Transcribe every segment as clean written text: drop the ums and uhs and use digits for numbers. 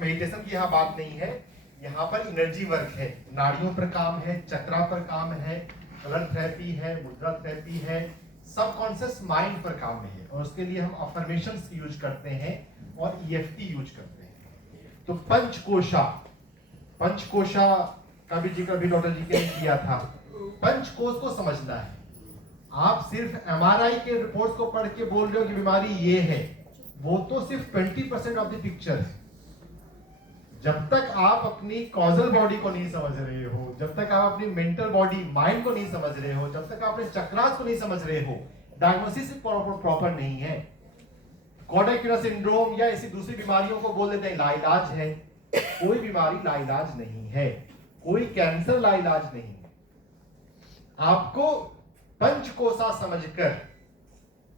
सिर्फ मेडिटेशन की यहाँ बात नहीं है, यहाँ पर एनर्जी वर्क है, नाड़ियों पर काम है, चक्रा पर काम है, कलर थेरेपी है, मुद्रा थेरेपी है, सबकॉन्शियस माइंड पर काम है, और उसके लिए हम अफर्मेशंस यूज करते हैं और ईएफटी यूज करते हैं। तो पंचकोशा का भी जिक्र भी डॉक्टर जी ने किया था। पंचकोश को समझना है। आप सिर्फ एमआरआई के रिपोर्ट्स को पढ़ के बोल रहे हो कि बीमारी ये है, वो तो सिर्फ 20% ऑफ द पिक्चर है। जब तक आप अपनी कॉजल बॉडी को नहीं समझ रहे हो, जब तक आप अपनी मेंटल बॉडी माइंड को नहीं समझ रहे हो, जब तक आप अपने चक्रास को नहीं समझ रहे हो, डायग्नोसिस प्रॉपर नहीं है। कॉर्डाइक्यूरा सिंड्रोम या ऐसी दूसरी बीमारियों को बोल देते हैं लाइलाज है। कोई बीमारी लाइलाज नहीं है, कोई कैंसर लाइलाज नहीं है। आपको पंचकोशा समझकर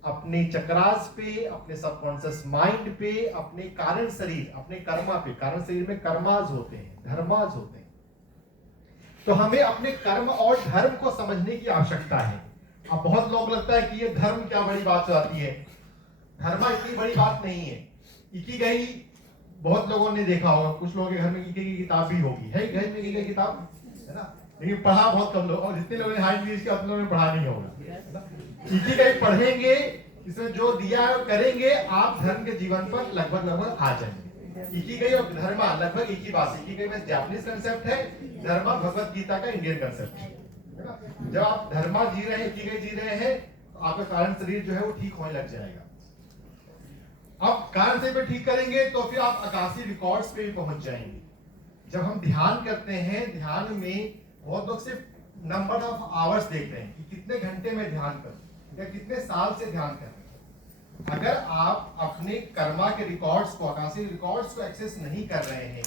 अपने चक्रास पे, अपने सबकॉन्शियस माइंड पे, अपने कारण शरीर, अपने कर्मा पे, कारण शरीर में कर्माज होते हैं, धर्माज होते हैं, तो हमें अपने कर्म और धर्म को समझने की आवश्यकता है। अब बहुत लोग लगता है कि ये धर्म क्या बड़ी बात हो जाती है। धर्म इतनी बड़ी बात नहीं है। इकिगाई बहुत लोगों ने देखा होगा, कुछ लोगों के घर में इकिगाई की किताब भी होगी, है घर में इकिगाई किताब, है ना, लेकिन पढ़ा बहुत कम लोग, और जितने लोगों ने हाई इंग्लिश किया उतने लोगों ने पढ़ा नहीं होगा। इकिगाई पढ़ेंगे, इसमें जो दिया करेंगे, आप धर्म के जीवन पर लगभग आ जाएंगे। इकिगाई और धर्मा लगभग एक ही बात है। इकिगाई में जापानीज कंसेप्ट है, धर्मा भगवत गीता का इंडियन कंसेप्ट है ना। जब आप धर्मा जी रहे हैं, इकिगाई जी रहे हैं, तो आपका कारण शरीर जो है वो ठीक होने लग जाएगा। अब कारण शरीर पे ठीक करेंगे तो फिर आप आकाशीय रिकॉर्ड्स पे भी पहुंच जाएंगे। जब हम ध्यान करते हैं, ध्यान में बहुत लोग सिर्फ नंबर ऑफ आवर्स देख रहे हैं कि कितने घंटे में ध्यान कर या कितने साल से ध्यान कर रहे हैं। अगर आप अपने कर्मा के रिकॉर्ड्स को, आकाशीय रिकॉर्ड्स को एक्सेस नहीं कर रहे हैं,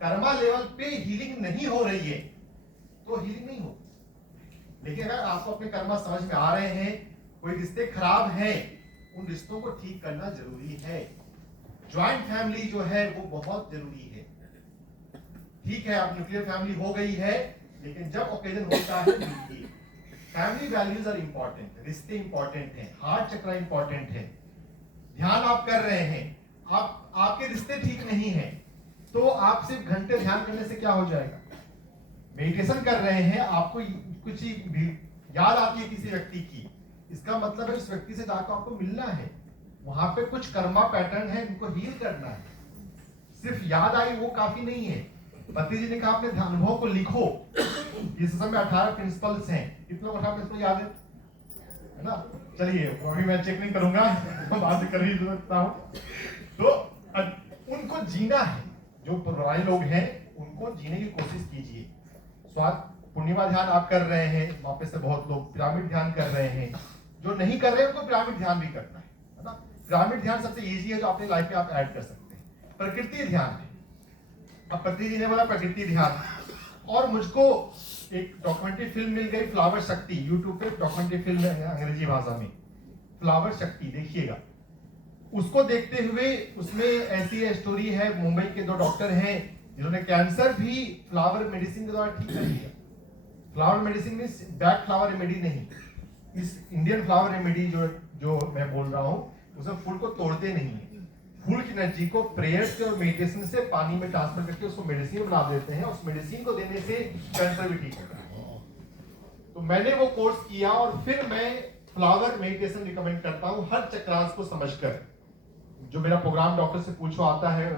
कर्मा लेवल पे हीलिंग नहीं हो रही है, तो हीलिंग नहीं हो। लेकिन अगर आपको अपने कर्मा समझ में आ रहे हैं, कोई रिश्ते खराब हैं, उन रिश्तों को ठीक करना जरूरी है। ज्वाइंट फैमिली जो है वो बहुत जरूरी है। ठीक है, अब न्यूक्लियर फैमिली हो गई है, लेकिन जब ओकेजन होता है मिलती, फैमिली वैल्यूज आर इंपॉर्टेंट, रिश्ते इंपॉर्टेंट हैं, हार्ट चक्र इंपॉर्टेंट है। ध्यान आप कर रहे हैं, आपके रिश्ते ठीक नहीं है, तो आप सिर्फ घंटे ध्यान करने से क्या हो जाएगा। मेडिटेशन कर रहे हैं, आपको कुछ याद आती है किसी व्यक्ति की, इसका मतलब है उस व्यक्ति से जाकर आपको मिलना है, वहां पे कुछ कर्मा पैटर्न है, उनको हील करना है। सिर्फ याद आई वो काफी नहीं है। पति जी ने कहा अपने अनुभव को लिखो। इस समय 18 प्रिंसिपल्स हैं, कितने लोग 18 प्रिंसिपल याद है ना। चलिए अभी मैं चेक नहीं करूंगा, बाद में कर ही सकता हूं। तो उनको जीना है, जो पुराने लोग हैं उनको जीने की कोशिश कीजिए। स्वाद पूर्णिमा ध्यान आप कर रहे हैं, वापस से बहुत लोग पिरामिड ध्यान कर रहे हैं, जो नहीं कर रहे हैं उनको पिरामिड ध्यान भी करना है ना। पिरामिड ध्यान सबसे इजी है जो अपनी लाइफ में आप ऐड कर सकते हैं। प्रकृति ध्यान है, अब पति जी ने बोला प्रकृति ध्यान, और मुझको एक डॉक्यूमेंट्री फिल्म मिल गई फ्लावर शक्ति, यूट्यूब पे डॉक्यूमेंट्री फिल्म है अंग्रेजी भाषा में, फ्लावर शक्ति, देखिएगा। उसको देखते हुए उसमें ऐसी स्टोरी है, मुंबई के 2 डॉक्टर हैं जिन्होंने कैंसर भी फ्लावर मेडिसिन के द्वारा ठीक कर लिया। Flower medicine means back flower remedy नहीं, इस इंडियन फ्लावर रेमेडी जो मैं बोल रहा हूँ, उसमें फूल को तोड़ते नहीं है, फूल की एनर्जी को प्रेयर से और मेडिटेशन से पानी में ट्रांसफर करके उसको मेडिसिन बना देते हैं। उस मेडिसिन को देने से कैंसर भी ठीक होता है। तो मैंने वो कोर्स किया और फिर मैं फ्लावर मेडिटेशन रिकमेंड करता हूँ हर चक्रास को समझकर। जो मेरा प्रोग्राम डॉक्टर से पूछो आता है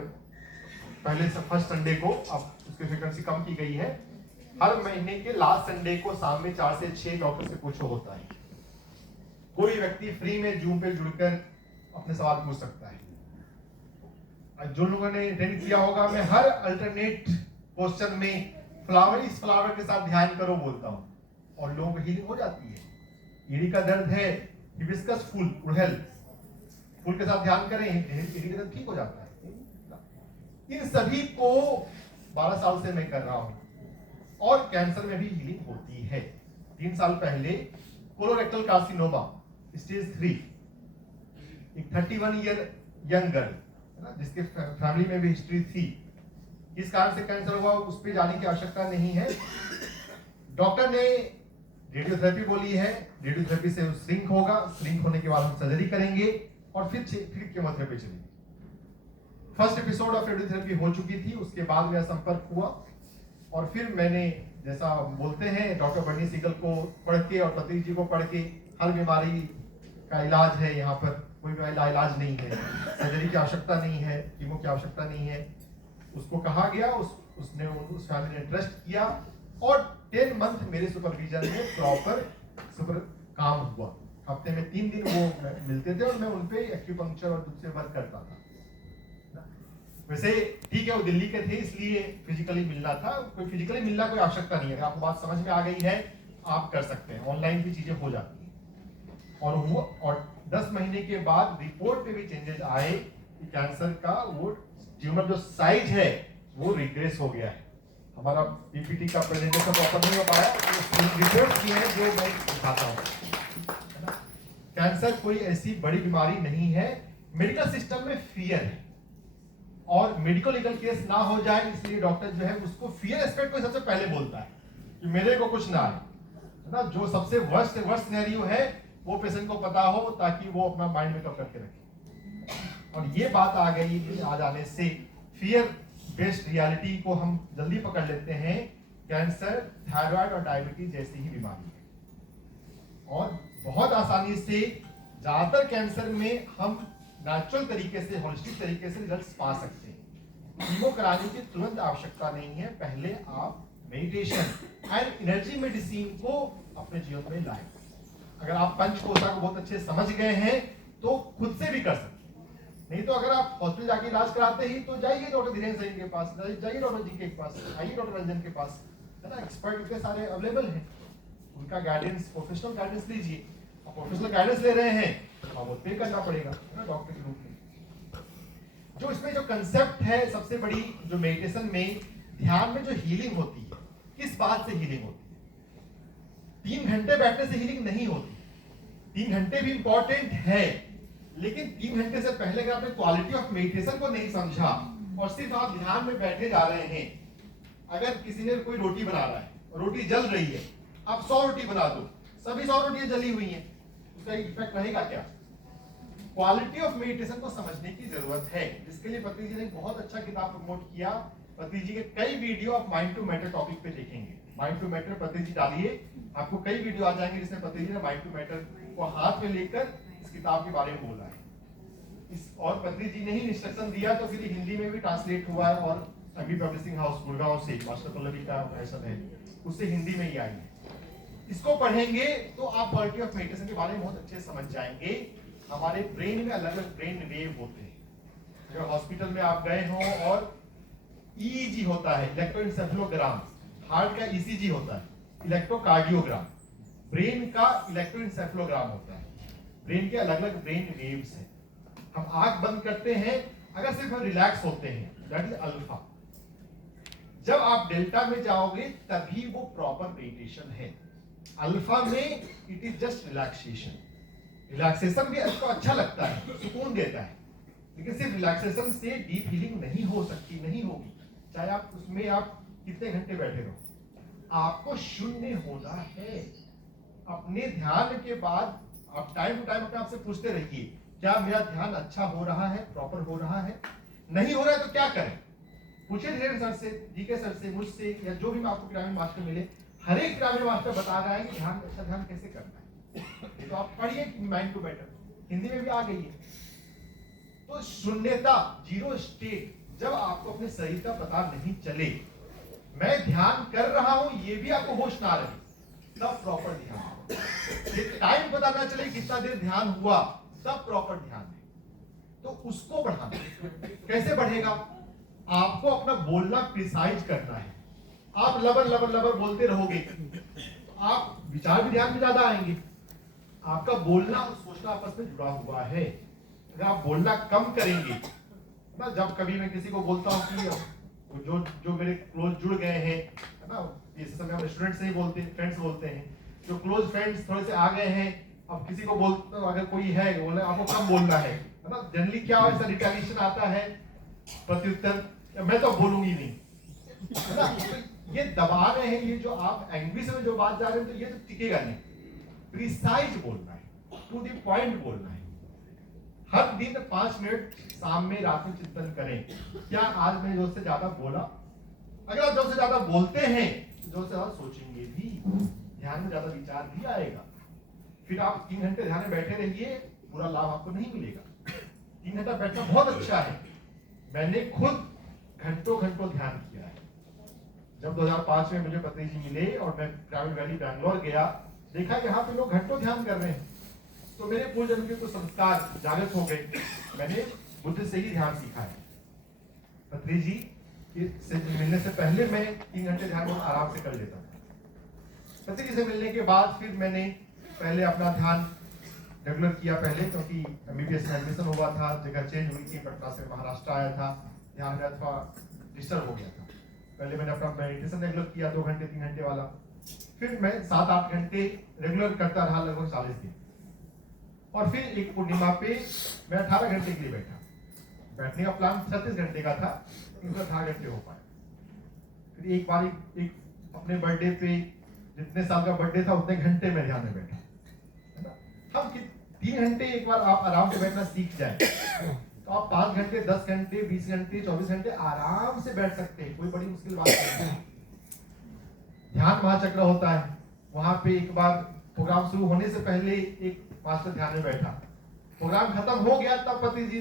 पहले से फर्स्ट संडे को, अब उसकी फ्रीक्वेंसी कम की गई है, हर महीने के लास्ट संडे को शाम में 4 से 6 डॉक्टर से पूछो होता है। कोई व्यक्ति फ्री में जूम पे जुड़कर अपने सवाल पूछ सकता है। जो लोगों ने अटेंड किया होगा, मैं हर अल्टरनेट क्वेश्चन में इस फ्लावर के साथ ध्यान करो बोलता हूँ और लोगों को हीलिंग हो जाती है। एड़ी का दर्द है, हिबिस्कस फूल, गुड़हल फूल के साथ ध्यान करें, एड़ी का दर्द ठीक हो जाता है। इन सभी को 12 साल से मैं कर रहा हूँ और कैंसर में भी हीलिंग होती है। 3 साल पहले कोलोरेक्टल कार्सिनोमा स्टेज 3, एक 31 ईयर यंग गर्ल है ना, जिसके फैमिली में भी हिस्ट्री थी, इस कारण से कैंसर हुआ, उस पर जाने की आवश्यकता नहीं है। डॉक्टर ने रेडियोथेरेपी बोली है, रेडियोथेरेपी से श्रिंक होगा, श्रिंक होने के बाद हम सर्जरी करेंगे और फिर केमोथेरेपी चलेगी। फर्स्ट एपिसोड ऑफ रेडियोथेरेपी हो चुकी थी, उसके बाद मेरा संपर्क हुआ और फिर मैंने जैसा बोलते हैं डॉक्टर बर्नी सिगल को पढ़ के और पत्री जी को पढ़ के, हर बीमारी का इलाज है यहाँ पर, कोई भी इलाज नहीं है, सर्जरी की आवश्यकता नहीं है, कीमो की आवश्यकता नहीं है, उसको कहा गया, उसने उस फैमिली ने ट्रस्ट किया और 10 मंथ मेरे सुपरविजन में प्रॉपर सुपर काम हुआ। हफ्ते में 3 दिन वो मिलते थे और मैं उन पे एक्यूपंक्चर और दूसरे वर्क करता था। वैसे ठीक है, वो दिल्ली के थे इसलिए फिजिकली मिलना था, कोई फिजिकली मिलना कोई आवश्यकता नहीं है। अगर आपको बात समझ में आ गई है आप कर सकते हैं, ऑनलाइन भी चीजें हो जाती हैं। और वो और 10 महीने के बाद रिपोर्ट पे भी चेंजेस आए कि कैंसर का वो ट्यूमर जो साइज है वो रिग्रेस हो गया है। हमारा पीपीटी का प्रेजेंटेशन प्रॉपर नहीं हो पाया, रिपोर्ट की है जो मैं दिखाता हूँ। कैंसर कोई ऐसी बड़ी बीमारी नहीं है, मेडिकल सिस्टम में फियर है और मेडिकल लीगल केस ना हो जाए इसलिए डॉक्टर जो है उसको फियर एस्पेक्ट को सबसे पहले बोलता है कि मेरे को कुछ ना आए, है ना। जो सबसे वर्स्ट सिनेरियो है वो पेशेंट को पता हो ताकि वो अपना माइंड मेकअप करके रखे। और ये बात आ गई आ जाने से फियर बेस्ड रियलिटी को हम जल्दी पकड़ लेते हैं। कैंसर थायराइड और डायबिटीज जैसी ही बीमारी है और बहुत आसानी से ज्यादातर कैंसर में हम नेचुरल तरीके से, होलिस्टिक तरीके से रिजल्ट्स पा सकते हैं। कीमो कराने की तुरंत आवश्यकता नहीं है, पहले आप मेडिटेशन एंड एनर्जी मेडिसिन को अपने जीवन में लाएं। अगर आप पंचकोशा को बहुत अच्छे समझ गए हैं तो खुद से भी कर सकते हैं, नहीं तो अगर आप हॉस्पिटल जाके इलाज कराते ही तो जाइए डॉक्टर धीरेन्द्र सिंह के पास, जाइए डॉक्टर जी के पास, आइए डॉक्टर रंजन के पास, है ना। एक्सपर्ट इतने सारे अवेलेबल हैं, उनका गाइडेंस, प्रोफेशनल गाइडेंस लीजिए। आप प्रोफेशनल गाइडेंस ले रहे हैं तो वो पे करना पड़ेगा ना डॉक्टर के रूप में। जो इसमें जो कंसेप्ट है सबसे बड़ी, जो मेडिटेशन में ध्यान में जो हीलिंग होती है, किस बात से हीलिंग होती है? 3 घंटे बैठने से हीलिंग नहीं होती। 3 घंटे भी इंपॉर्टेंट है, लेकिन 3 घंटे से पहले अगर आपने क्वालिटी ऑफ मेडिटेशन को नहीं समझा और सिर्फ आप ध्यान में बैठे जा रहे हैं, अगर किसी ने कोई रोटी बना रहा है, रोटी जल रही है, आप 100 रोटी बना दो, सभी 100 रोटियां जली हुई हैं, उसका इफेक्ट रहेगा क्या? क्वालिटी ऑफ मेडिटेशन को समझने की जरूरत है, जिसके लिए पत्री जी ने बहुत अच्छा किताब प्रमोट किया। पत्री जी के कई वीडियो आप माइंड टू मैटर टॉपिक पे देखेंगे। माइंड टू मैटर पत्री जी डालिए, आपको कई वीडियो आ जाएंगे जिसमें पत्री जी ने माइंड टू मैटर को हाथ में लेकर इस किताब के बारे में बोला है। और पत्री जी ने ही इंस्ट्रक्शन दिया तो फिर हिंदी में भी ट्रांसलेट हुआ है और अभी पब्लिशिंग हाउस गुड़गांव से मास्टर पल्लवी का वर्जन है, उससे हिंदी में ही आई है। इसको पढ़ेंगे तो आप क्वालिटी ऑफ मेडिटेशन के बारे में बहुत अच्छे समझ जाएंगे। हमारे ब्रेन में अलग अलग ब्रेन वेव होते हैं। अगर हॉस्पिटल में आप गए हो और ईईजी होता है, इलेक्ट्रोएन्सेफेलोग्राम, हार्ट का ईसीजी होता है, इलेक्ट्रोकार्डियोग्राम, ब्रेन का इलेक्ट्रोएन्सेफेलोग्राम होता है। ब्रेन के अलग अलग ब्रेन वेव्स हैं। हम आंख बंद करते हैं, अगर सिर्फ हम रिलैक्स होते हैं, दैट इज अल्फा। जब आप डेल्टा में जाओगे तभी वो प्रॉपर मेडिटेशन है। अल्फा में it is just relaxation. Relaxation भी आपको अच्छा लगता है, सुकून देता है, लेकिन सिर्फ रिलैक्सेशन से डीप हीलिंग नहीं हो सकती, नहीं होगी, चाहे आप उसमें आप कितने घंटे बैठे रहो। आपको शून्य होना है। अपने ध्यान के बाद आप टाइम टू टाइम अपने आप से पूछते रहिए, क्या मेरा ध्यान अच्छा हो रहा है, प्रॉपर हो रहा है? नहीं हो रहा है तो क्या करें? पूछिए धीरेन्द्र सर से, जीके सर से, मुझसे, या जो भी आपको पिरामिड मास्टर मिले, हर एक पिरामिड मास्टर बता रहा है कि ध्यान, अच्छा ध्यान कैसे करना है। तो आप पढ़िए माइंड टू मैटर, हिंदी में भी आ गई है। तो शून्यता, जीरो स्टेट, जब आपको अपने शरीर का पता नहीं चले, मैं ध्यान कर रहा हूं ये भी आपको होश ना रहे, तब प्रॉपर ध्यान। ये टाइम पता ना चले कितना देर ध्यान हुआ, तब प्रॉपर ध्यान है। तो उसको बढ़ाना कैसे बढ़ेगा? आपको अपना बोलना प्रिसाइज करना है। आप लबर लबर लबर बोलते रहोगे तो आप विचार भी ध्यान में ज्यादा आएंगे। आपका बोलना और सोचना आपस में जुड़ा हुआ है। अगर आप बोलना कम करेंगे ना, जब कभी मैं किसी को बोलता हूँ कि जो मेरे क्लोज जुड़ गए हैं, है ना, इस समय हम स्टूडेंट से ही बोलते हैं, फ्रेंड्स बोलते हैं, जो क्लोज फ्रेंड्स थोड़े से आ गए हैं, अब किसी को बोलते तो अगर कोई है बोले आपको कम बोलना है ना, जनरली क्या ऐसा रिटेलिएशन आता है, प्रत्युत्तर मैं तो बोलूंगी नहीं, है ना। तो ये दबा रहे हैं, ये जो आप एंग्विश में जो बात जा रहे हैं, तो ये तो टिकेगा नहीं। प्रिसाइज बोलना है, टू द पॉइंट बोलना है। हर दिन 5 मिनट शाम में रात में चिंतन करें, क्या आज मैंने जोर से ज्यादा बोला? अगर आप जोर से ज्यादा बोलते हैं जोर से ज्यादा सोचेंगे भी, ध्यान में ज्यादा विचार भी आएगा। फिर आप 3 घंटे ध्यान में बैठे रहिए, पूरा लाभ आपको नहीं मिलेगा। 3 घंटा बैठना बहुत अच्छा है, मैंने खुद घंटों घंटों ध्यान किया है। जब 2005 में मुझे पत्नी जी मिले और मैं ग्रामीण वैली बैंगलोर गया, देखा यहाँ पे लोग घंटों ध्यान कर रहे हैं, तो मेरे पूर्व जन्म के कुछ संस्कार जागृत हो गए। मैंने बुद्ध से ही ध्यान सीखा है। पत्नी जी से मिलने से पहले मैं 3 घंटे ध्यान बहुत आराम से कर लेता था। पत्नी जी से मिलने के बाद फिर मैंने पहले अपना ध्यान रेगुलर किया पहले, क्योंकि एमबीबीएस में एडमिशन हुआ था, जगह चेंज हुई थी, पटना से महाराष्ट्र आया था, ध्यान में थोड़ा डिस्टर्ब हो गया था। पहले मैंने अपना मेडिटेशन रेगुलर किया 2 घंटे 3 घंटे वाला, फिर मैं 7-8 घंटे रेगुलर करता रहा लगभग 40 दिन, और फिर एक पूर्णिमा पे मैं 18 घंटे के लिए बैठा। बैठने का प्लान 36 घंटे का था, 18 घंटे हो पाए। फिर एक बार एक अपने बर्थडे पे, जितने साल का बर्थडे था उतने घंटे में ध्यान में बैठा, है ना। हम 3 घंटे एक बार आप आराम से बैठना सीख जाए तो आप 5 घंटे 10 घंटे 20 घंटे 24 घंटे आराम से बैठ सकते हैं, कोई बड़ी मुश्किल बात नहीं है। ध्यान महाचक्र होता है, वहां पे एक बार प्रोग्राम शुरू होने से पहले एक मास्टर ध्यान में बैठा, प्रोग्राम खत्म हो गया तब पति जी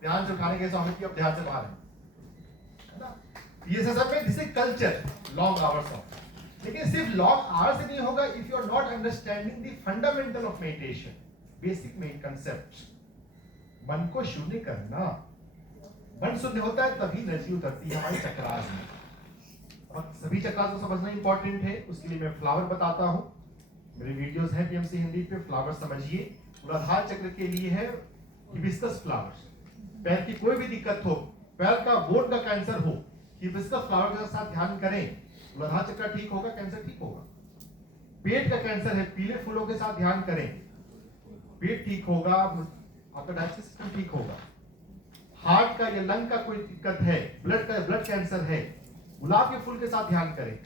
ध्यान से उठाने के स्वामी की अब ध्यान से बाहर है ना। ये सब में this is culture, long hours of, लेकिन सिर्फ लॉन्ग आवर्स से नहीं होगा if you are not understanding the fundamental of meditation, basic main concept. मन को शून्य करना, मन शून्य होता है तभी एनर्जी उतरती है हमारे चक्रास में, और सभी चक्रास को समझना इंपॉर्टेंट है। उसके लिए मैं फ्लावर बताता हूं, मेरे वीडियोस हैं पीएमसी हिंदी पे, फ्लावर समझिए। मूलाधार चक्र के लिए है हिबिस्कस फ्लावर्स। पैर की कोई भी दिक्कत हो, पैर का बोन का कैंसर हो, हिबिस्कस फ्लावर के साथ ध्यान करें, मूलाधार चक्र ठीक होगा, कैंसर ठीक होगा। पेट का कैंसर है, पीले फूलों के साथ ध्यान करें, पेट ठीक होगा, आपका डाइजेस्टिव सिस्टम ठीक होगा। हार्ट का या लंग का कोई दिक्कत है, ब्लड कैंसर है, गुलाब के फूल के साथ ध्यान करें,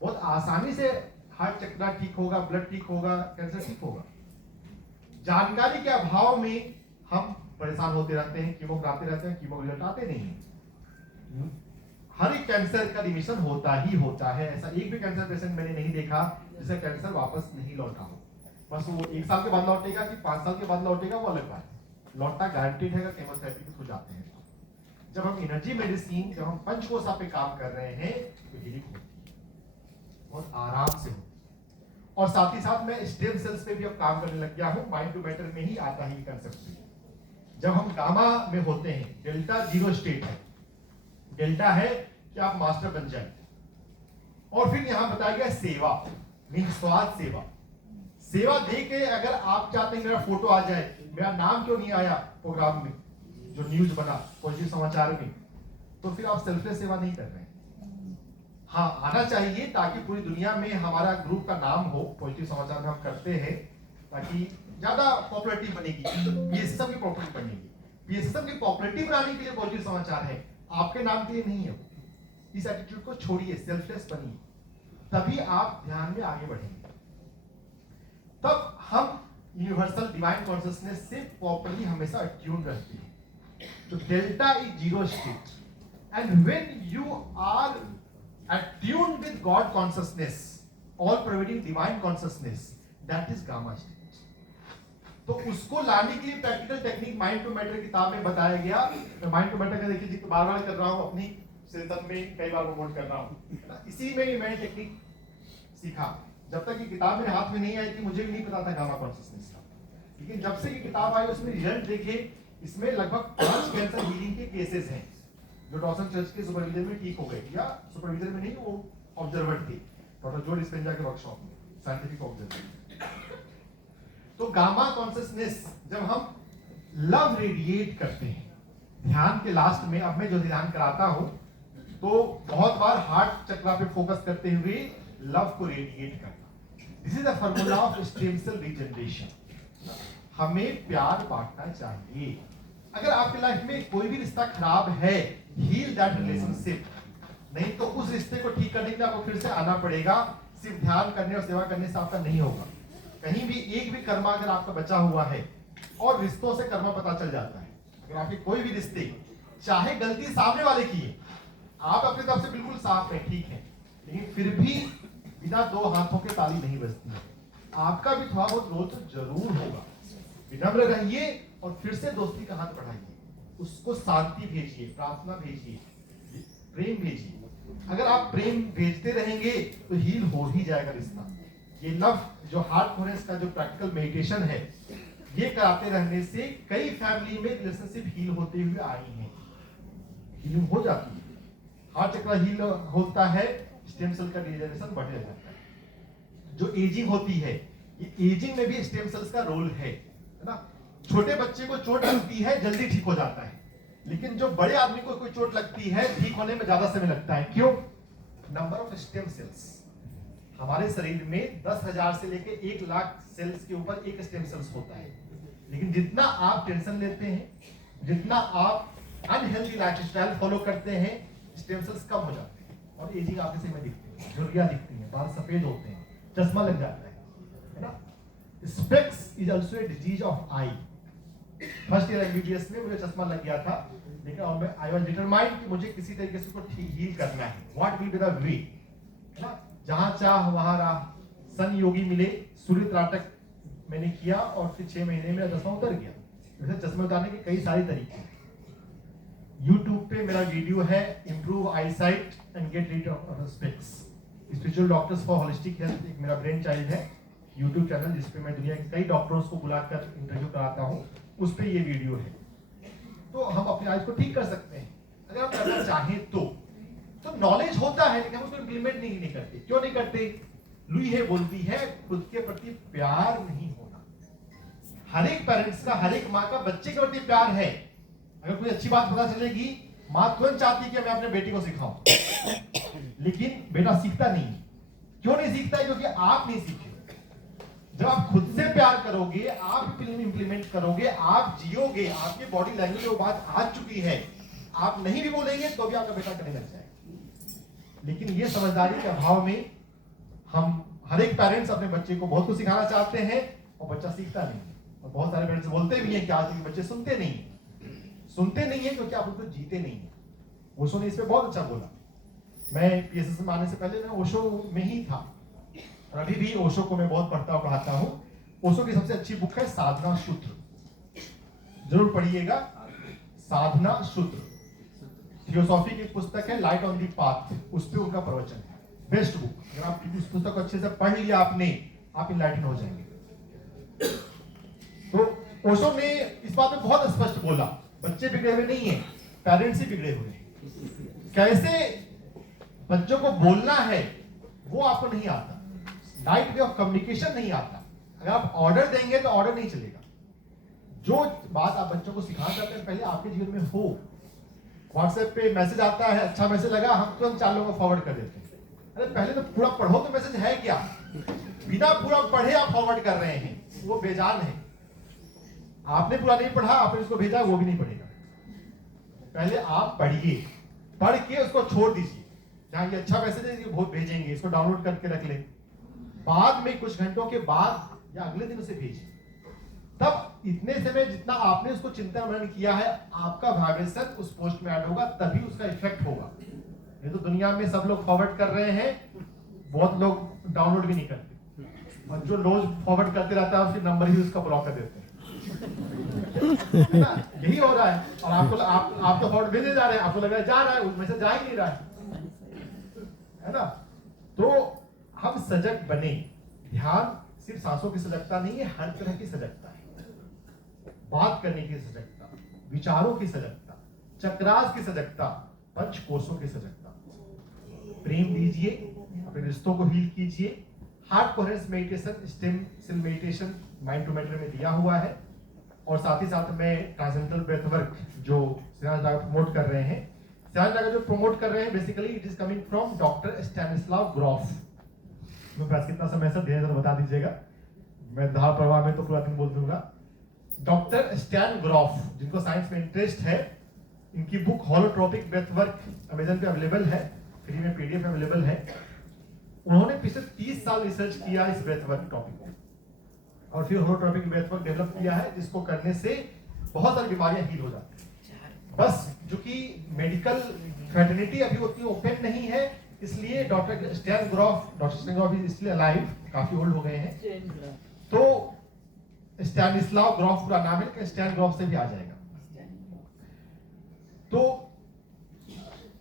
बहुत आसानी से हार्ट चक्र ठीक होगा, ब्लड ठीक होगा, कैंसर ठीक होगा। जानकारी के अभाव में हम परेशान होते रहते हैं, कीमो कराते रहते हैं, कीमो रिजल्ट आते नहीं है। हर एक कैंसर का रिमिशन होता ही होता है, ऐसा एक भी कैंसर पेशेंट मैंने नहीं देखा जिसका कैंसर वापस नहीं लौटा हो। बस वो 1 साल के बाद लौटेगा कि 5 साल के बाद लौटेगा वो अलग बात है, लौटना गारंटीड है अगर केमोथेरेपी के थ्रू जाते हैं। जब हम एनर्जी मेडिसिन, जब हम पंचकोशा पे काम कर रहे हैं तो हीलिंग होती है, बहुत आराम से होती है। और साथ ही साथ मैं स्टेम सेल्स पे भी अब काम करने लग गया हूँ, माइंड टू मैटर में ही आता है ये कंसेप्ट। जब हम गामा में होते हैं, डेल्टा 0 स्टेट है, डेल्टा है कि आप मास्टर बन जाए। और फिर यहां बताया गया सेवा, निस्वार्थ सेवा। सेवा दे के अगर आप चाहते हैं मेरा फोटो आ जाए, मेरा नाम क्यों नहीं आया प्रोग्राम में जो न्यूज बना पॉजिटिव समाचार में, तो फिर आप सेल्फलेस सेवा नहीं कर रहे हैं। हाँ, आना चाहिए ताकि पूरी दुनिया में हमारा ग्रुप का नाम हो, पॉजिटिव समाचार में हम करते हैं ताकि ज्यादा पॉपुलरिटी बनेगी, पीएसएसएम की पॉपुलरिटी बनेगी। पीएसएसएम की पॉपुलरिटी बनाने के लिए पॉजिटिव समाचार है, आपके नाम के लिए नहीं है। इस एटीट्यूड को छोड़िए, सेल्फलेस बनिए, तभी आप ध्यान में आगे बढ़ेंगे। तब हम यूनिवर्सल डिवाइन कॉन्शियसनेस से प्रॉपर्ली हमेशा अट्यून रहते हैं। तो delta is 0 state, and when you are attuned with god consciousness, all providing divine consciousness, that is gamma state. तो उसको लाने के लिए practical technique mind to matter किताब में बताया गया। मैं माइंड टू मैटर का देखिए बार-बार कर रहा हूं, अपनी सेशन में कई बार प्रमोट कर रहा हूं, इसी में मैंने टेक्निक सीखा। जब तक ये किताब मेरे हाथ में नहीं आई थी मुझे भी नहीं पता था गामा कॉन्शियसनेस का, लेकिन जब से ये किताब आई उसमें रिजल्ट देखे, इसमें लगभग 5 कैंसर हीलिंग के केसेस हैं जो डॉक्टर चर्च के सुपरविजन में ठीक हो गए, या सुपरविजन में नहीं, वो ऑब्जर्वर थे डॉक्टर जो डिस्पेंजा के वर्कशॉप में, साइंटिफिक ऑब्जर्वर। तो गामा कॉन्शियसनेस जब हम लव रेडिएट करते हैं, ध्यान के लास्ट में अब मैं जो ध्यान कराता हूं तो बहुत बार हार्ट चक्र पे फोकस करते हुए लव को रेडिएट करना। This is the formula of stem cell regeneration. हमें प्यार बांटना चाहिए। अगर आपकी लाइफ में कोई भी रिश्ता खराब है, हील दैट रिलेशनशिप, नहीं तो उस रिश्ते को ठीक करने के लिए आपको फिर से आना पड़ेगा। सिर्फ ध्यान करने और सेवा करने से आपका नहीं होगा। कहीं भी एक भी कर्मा अगर आपका बचा हुआ है और रिश्तों से कर्मा पता चल जाता है। अगर आपके कोई भी रिश्ते, चाहे गलती सामने वाले की है, आप अपनी तरफ से बिल्कुल साफ है, ठीक है, लेकिन फिर भी बिना दो हाथों के ताली नहीं बजती है। आपका भी थोड़ा बहुत रोल तो जरूर होगा। विनम्र रहिए और फिर से दोस्ती का हाथ बढ़ाइए, उसको शांति भेजिए, प्रार्थना भेजिए, प्रेम भेजिए। अगर आप प्रेम भेजते रहेंगे तो हील हो ही जाएगा रिश्ता। ये लव जो हार्टफुलनेस का जो प्रैक्टिकल मेडिटेशन है, ये कराते रहने से कई फैमिली में रिलेशनशिप हील होते हुए आई हैं, हीलिंग हो जाती है। हार्ट चक्र हील होता है, स्टेम सेल का रीजनरेशन बढ़ जाता है। जो एजिंग होती है, ये एजिंग में भी स्टेम सेल्स का रोल है ना। छोटे बच्चे को चोट लगती है, जल्दी ठीक हो जाता है, लेकिन जो बड़े आदमी को कोई चोट लगती है, ठीक होने में ज्यादा समय लगता है। क्यों? Number of stem cells. हमारे शरीर में 10,000 से लेके 1 लाख सेल्स के ऊपर एक स्टेम सेल्स होता है, लेकिन जितना आप टेंशन लेते हैं, जितना आप अनहेल्दी लाइफस्टाइल फॉलो करते हैं, स्टेम सेल्स कम हो जाते हैं और एजिंग आपके से में दिखती है, झुर्रियां दिखती हैं, बाल सफेद होते हैं, चश्मा लग जाता है ना। Specs is also a disease of I. First year MBBS में मुझे चश्मा लग गया था, लेकिन और मैं आई वाज डिटरमाइंड कि मुझे किसी तरीके से उसको हील करना है। What will be the way, है ना। जहां चाह वहां राह, सन योगी मिले, सूर्य त्राटक मैंने किया और फिर 6 महीने में चश्मा उतर गया। वैसे चश्मे उतारने के कई सारे तरीके हैं। YouTube पे मेरा वीडियो है, improve eye sight and get rid of specs. Spiritual doctors for holistic health एक मेरा ब्रेन चाइल्ड है YouTube चैनल, जिसपे मैं दुनिया के कई डॉक्टर्स को बुलाकर इंटरव्यू कराता हूँ, उस पे ये वीडियो है। तो हम अपने आइज को ठीक कर सकते हैं अगर हम करना चाहें तो नॉलेज होता है, लेकिन हम उसको इंप्लीमेंट नहीं करते। क्यों नहीं करते? लुई है बोलती है, खुद के प्रति प्यार नहीं होना। हर एक पेरेंट्स का, हर एक माँ का बच्चे के प्रति प्यार है। अगर कोई अच्छी बात पता चलेगी, माँ तुरंत चाहती है कि मैं अपने बेटी को सिखाऊं, लेकिन बेटा सीखता नहीं। क्यों नहीं सीखता है? क्योंकि आप नहीं सीखे। जब आप खुद से प्यार करोगे, आप इंप्लीमेंट करोगे, आप जियोगे, आपकी बॉडी लैंग्वेज वो बात आ चुकी है, आप नहीं भी बोलेंगे तो भी आपका बेटा करने लग जाएगा। लेकिन ये समझदारी के अभाव में हम हर एक पेरेंट्स अपने बच्चे को बहुत कुछ सिखाना चाहते हैं और बच्चा सीखता नहीं। और बहुत सारे पेरेंट्स बोलते भी हैं कि आज के बच्चे सुनते नहीं है क्योंकि आप उनको जीते नहीं है। ओशो ने इस पे बहुत अच्छा बोला। मैं पीएसएस में आने से पहले मैं ओशो में ही था और अभी भी ओशो को मैं बहुत पढ़ता और पढ़ाता हूँ। ओशो की सबसे अच्छी बुक है साधना सूत्र, जरूर पढ़िएगा। साधना सूत्र थियोसॉफी की पुस्तक है, लाइट ऑन दी पाथ, उस पे उनका प्रवचन है, बेस्ट बुक। अगर आप उस पुस्तक को अच्छे से पढ़ लिया आपने, आप इनलाइटन हो जाएंगे। तो ओशो ने इस बात में बहुत स्पष्ट बोला, बच्चे बिगड़े हुए नहीं है, पेरेंट्स ही बिगड़े हुए हैं। कैसे बच्चों को बोलना है वो आपको नहीं आता, राइट वे ऑफ कम्युनिकेशन नहीं आता। अगर आप ऑर्डर देंगे तो ऑर्डर नहीं चलेगा। जो बात आप बच्चों को सिखाना चाहते हैं पहले आपके जीवन में हो। व्हाट्सएप पे मैसेज आता है, अच्छा मैसेज लगा, हम तुरंत 4 लोगों को फॉरवर्ड कर देते हैं। अरे पहले तो पूरा पढ़ो तो मैसेज है क्या। बिना पूरा पढ़े आप फॉरवर्ड कर रहे हैं, वो बेजान है। आपने पूरा नहीं पढ़ा, आपने उसको भेजा, वो भी नहीं पढ़ेगा। पहले आप पढ़िए, पढ़ के उसको छोड़ दीजिए। जहां ये अच्छा मैसेज है वो भेजेंगे, इसको डाउनलोड करके रख ले, बाद में कुछ घंटों के बाद या अगले दिन उसे भेजिए। तब इतने समय जितना आपने उसको चिंतन मनन किया है, आपका वाइब्रेशन उस पोस्ट में ऐड होगा, तभी उसका इफेक्ट होगा। ये तो दुनिया में सब लोग फॉरवर्ड कर रहे हैं, बहुत लोग डाउनलोड भी नहीं करते, और जो रोज फॉरवर्ड करते रहता है उसके नंबर ही उसका ब्लॉक कर देते हैं। है ना? यही हो रहा है। और आपको आप तो फॉरवर्ड भेजे जा रहे हैं, आपको लग रहा है जा रहा है, उसमें से जा ही नहीं रहा है ना। तो हम सजग बने। ध्यान सिर्फ सांसों की सजगता नहीं है, हर तरह की सजगता है। बात करने की सजगता, विचारों की सजगता, चक्रास की सजगता, पंच कोशों की सजगता। प्रेम दीजिए, अपने रिश्तों को हील कीजिए। Heart coherence meditation, stem cell meditation mind to matter में दिया हुआ है। और साथ ही साथ मैं ट्रांसेंडेंटल ब्रेथ वर्क जो श्रीनाथ डागा प्रमोट कर रहे हैं, श्रीनाथ डागा जो प्रमोट कर रहे हैं, basically it is coming from doctor Stanislav Grof. मेरे पास कितना समय है सर, धीरे धीरे बता दीजिएगा, मैं धार प्रवाह में तो पूरा दिन बोल दूंगा। डॉक्टर स्टैन ग्रॉफ, जिनको साइंस में इंटरेस्ट है, इनकी book holotropic breath work Amazon पे अवेलेबल है, फ्री में पीडीएफ अवेलेबल है। उन्होंने पिछले 30 साल रिसर्च किया इस ब्रेथ वर्क टॉपिक को, और फिर होलोट्रॉपिक ब्रेथ वर्क डेवलप किया है, जिसको करने से बहुत सारी बीमारियां हील हो जाती हैं। बस जो कि मेडिकल फैटर्निटी अभी उतनी ओपन नहीं है, इसलिए doctor stand ग्रॉफ is still alive, काफी ओल्ड हो गए हैं, तो स्टैनिस्लाव ग्रॉफ पूरा नाम है, स्टैन ग्रॉफ से भी आ जाएगा। तो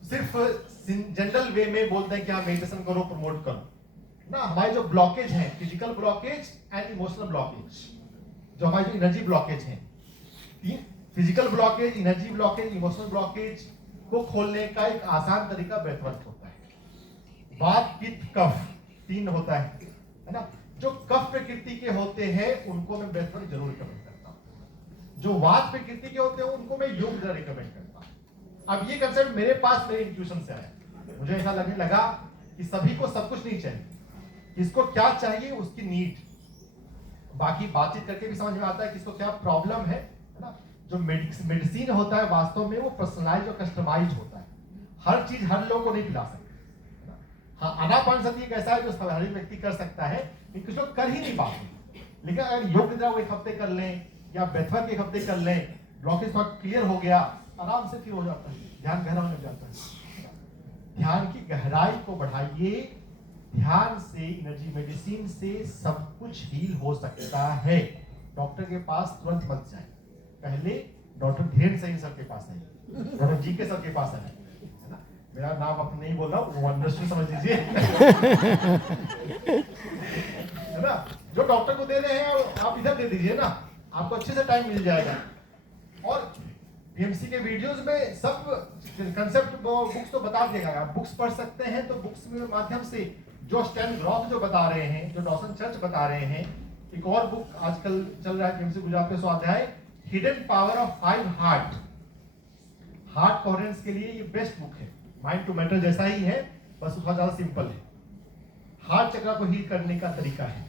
सिर्फ जनरल वे में बोलते हैं कि आप मेडिटेशन करो, प्रमोट करो ना। हमारे जो ब्लॉकेज हैं, physical blockage and emotional blockage, जो हमारी जो एनर्जी ब्लॉकेज हैं, physical blockage, energy blockage, emotional blockage को खोलने का एक आसान तरीका ब्रेथ वर्क होता है। वात, पित्त, कफ 3 होता है ना। जो कफ प्रकृति के होते हैं उनको मैं ब्रेथ वर्क जरूर रिकमेंड करता हूँ। जो वात प्रकृति के होते हैं उनको मैं योग जरूर रिकमेंड करता हूँ। अब ये कंसेप्ट मेरे पास मेरे इंट्यूशन से आया। मुझे ऐसा लगने लगा कि सभी को सब कुछ नहीं चाहिए, किसको क्या चाहिए उसकी नीड, बाकी बातचीत करके भी समझ में आता है किसको क्या प्रॉब्लम है ना। जो मेडिसिन होता है वास्तव में वो पर्सनलाइज और कस्टमाइज होता है। हर चीज हर लोगों को नहीं पिला सकते। हाँ, आनापानसति एक ऐसा है जो हर एक व्यक्ति कर सकता है, लेकिन कुछ लोग कर ही नहीं पाते। लेकिन अगर योग निद्रा को 1 हफ्ते कर लें या ब्रेथ वर्क 1 हफ्ते कर लें, ब्लॉकेज थोड़ा क्लियर हो गया, आराम से फिर हो जाता है, ध्यान गहरा होने जाता है। ध्यान की गहराई को बढ़ाइए। ध्यान से, एनर्जी मेडिसिन से सब कुछ हील हो सकता है। डॉक्टर के पास तुरंत मत जाए, पहले डॉक्टर धीरेन्द्र सिंह सर के पास है, डॉक्टर जी के सर के पास है ना। मेरा नाम अपने नहीं बोल रहा हूँ, वो अंडरस्टैंड समझ लीजिए है ना। जो डॉक्टर को दे रहे हैं आप इधर दे दीजिए ना, आपको अच्छे से टाइम मिल जाएगा। और बीएमसी के वीडियोस में सब कंसेप्ट बुक्स तो बता देगा, आप बुक्स पढ़ सकते हैं। तो बुक्स के माध्यम से जो स्टैन ग्रॉफ जो बता रहे हैं, जो डॉसन चर्च बता रहे हैं, एक और बुक आजकल चल रहा है बीएमसी गुजरात पे स्वाध्याय, hidden power of 5 heart coherence के लिए ये बेस्ट बुक है। माइंड टू मैटर जैसा ही है, बस उसका ज्यादा सिंपल है। हार्ट चक्र को हील करने का तरीका है,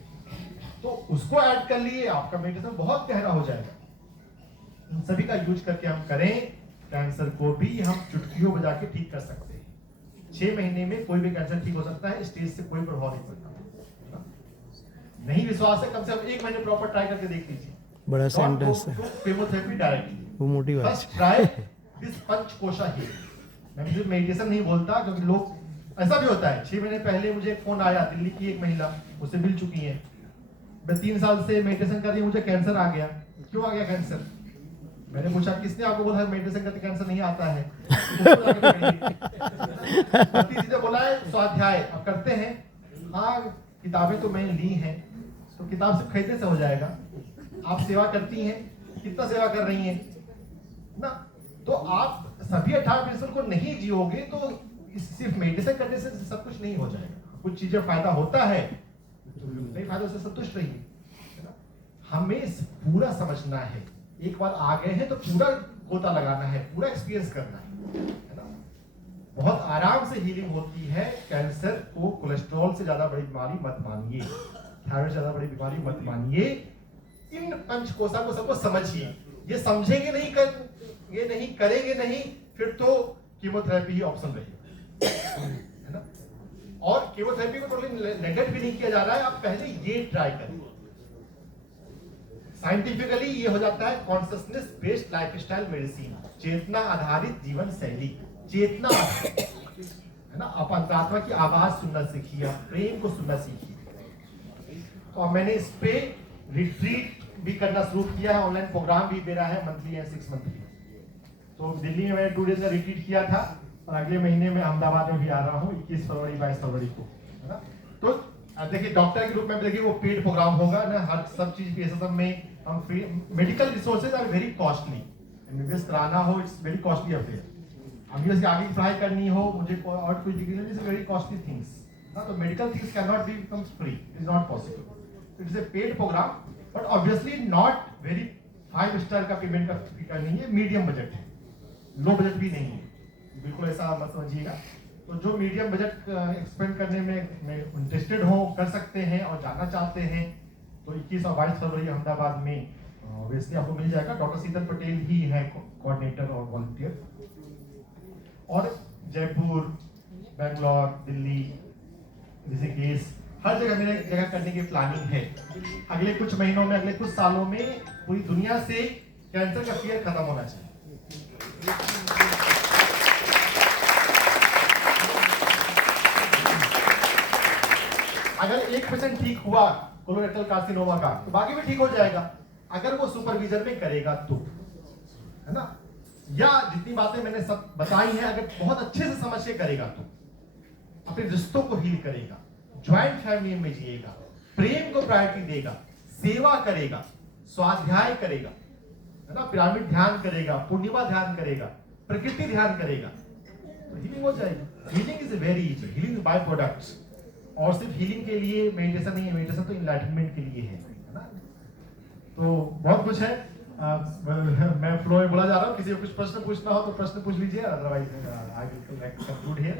तो उसको ऐड कर लिए, आपका मेडिटेशन बहुत गहरा हो जाएगा। इन सभी का यूज करके हम करें, कैंसर को भी हम चुटकियों बजा के ठीक कर सकते हैं। 6 महीने में कोई भी कैंसर ठीक हो सकता है, स्टेज से कोई प्रभाव नहीं पड़ता। नहीं विश्वास है, कम से कम 1 महीने प्रॉपर ट्राई करके देख लीजिए। बड़ा सेंटेंस है केमोथेरेपी डायरेक्टली, वो मोटी बात फर्स्ट ट्राई दिस पंचकोशा हील। मैं मुझे मेडिटेशन नहीं बोलता, क्योंकि लोग ऐसा भी होता है। 6 महीने पहले मुझे एक फोन आया, दिल्ली की एक महिला, उससे मिल चुकी है, मैं 3 साल से मेडिटेशन कर रही हूँ, मुझे कैंसर आ गया। क्यों आ गया कैंसर? मैंने पूछा किसने आपको बोला मेडिटेशन करते कैंसर नहीं आता है? सीधे बोला है स्वाध्याय अब करते हैं। हाँ, किताबें तो मैंने ली हैं, तो किताब से खरीदने से हो जाएगा। आप सेवा करती हैं, कितना सेवा कर रही हैं ना, तो आप सभी 18% को नहीं जियोगे तो सिर्फ मेडिटेशन करने से सब कुछ नहीं हो जाएगा। कुछ चीजें फायदा होता है, नहीं फायदा से संतुष्ट रहिए, है ना। हमें पूरा समझना है, एक बार आ गए हैं तो पूरा गोता लगाना है, पूरा एक्सपीरियंस करना है ना। बहुत आराम से हीलिंग होती है। कैंसर को कोलेस्ट्रॉल से ज्यादा बड़ी बीमारी मत मानिए, थायराइड से ज्यादा बड़ी बीमारी मत मानिए। इन पंचकोशा को सबको समझिए। ये समझेंगे नहीं, ये नहीं करेंगे नहीं, फिर तो कीमोथेरेपी ही ऑप्शन रहेगा, है ना। और कीमोथेरेपी को टोटली नेगलेक्ट भी नहीं किया जा रहा है, आप पहले ये ट्राई करें। साइंटिफिकली ये हो जाता है कॉन्शियसनेस बेस्ड लाइफस्टाइल मेडिसिन, चेतना आधारित जीवन शैली। चेतना है ना, आप अंतरात्मा की आवाज सुनना सीखिए, आप प्रेम को सुनना सीखिए। तो मैंने इस पे रिट्रीट भी करना शुरू किया है, ऑनलाइन प्रोग्राम भी दे रहा है, मंथली या 6 मंथली। तो दिल्ली में मैंने 2 डेज का रिट्रीट किया था, और अगले महीने में अहमदाबाद में भी आ रहा हूँ 21 फरवरी 22 फरवरी को, है ना। तो देखिए डॉक्टर के रूप में देखिए वो पेड प्रोग्राम होगा ना, हर सब चीज PSSM में हम free. Medical resources are very costly, MBBS कराना हो it's very costly affair. MBBS की आगे की पढ़ाई करनी हो, मुझे और कुछ डिग्री लेनी, इट्स वेरी कॉस्टली थिंग्स ना। तो medical things can not be becomes free, it is not possible. It is a paid program, but obviously not very 5 star का पेमेंट करनी है, मीडियम बजट है, लो बजट भी नहीं है, बिल्कुल ऐसा मत समझिएगा। तो जो मीडियम बजट एक्सपेंड करने में इंटरेस्टेड हो कर सकते हैं और जाना चाहते हैं, तो 21 और 22 फरवरी अहमदाबाद में ऑब्वियसली आपको मिल जाएगा। डॉक्टर शीतल पटेल ही है कोऑर्डिनेटर और वॉलंटियर। और जयपुर, बेंगलोर, दिल्ली, ऋषिकेश, हर जगह मेरे जगह करने की प्लानिंग है। अगले कुछ महीनों में, अगले कुछ सालों में पूरी दुनिया से कैंसर का फियर खत्म होना चाहिए। अगर 1% ठीक हुआ कोलोरेक्टल कार्सिनोमा का, तो बाकी भी ठीक हो जाएगा, अगर वो सुपरविजन में करेगा तो, है ना। या जितनी बातें मैंने सब बताई हैं, अगर बहुत अच्छे से समझ के करेगा तो अपने रिश्तों को हील करेगा, ज्वाइंट फैमिली में जिएगा, प्रेम को प्रायोरिटी देगा, सेवा करेगा, स्वाध्याय करेगा, है ना, पिरामिड ध्यान करेगा, पूर्णिमा ध्यान करेगा, प्रकृति ध्यान करेगा, तो हीलिंग हो जाएगी। Healing is very easy, healing by products. और सिर्फ हीलिंग के लिए मेडिटेशन नहीं है, मेडिटेशन तो इनलाइटनमेंट के लिए है ना। तो बहुत कुछ है। मैं फ्लो में बोला जा रहा हूँ, किसी को कुछ प्रश्न पूछना हो तो प्रश्न पूछ लीजिए, otherwise I will conclude here.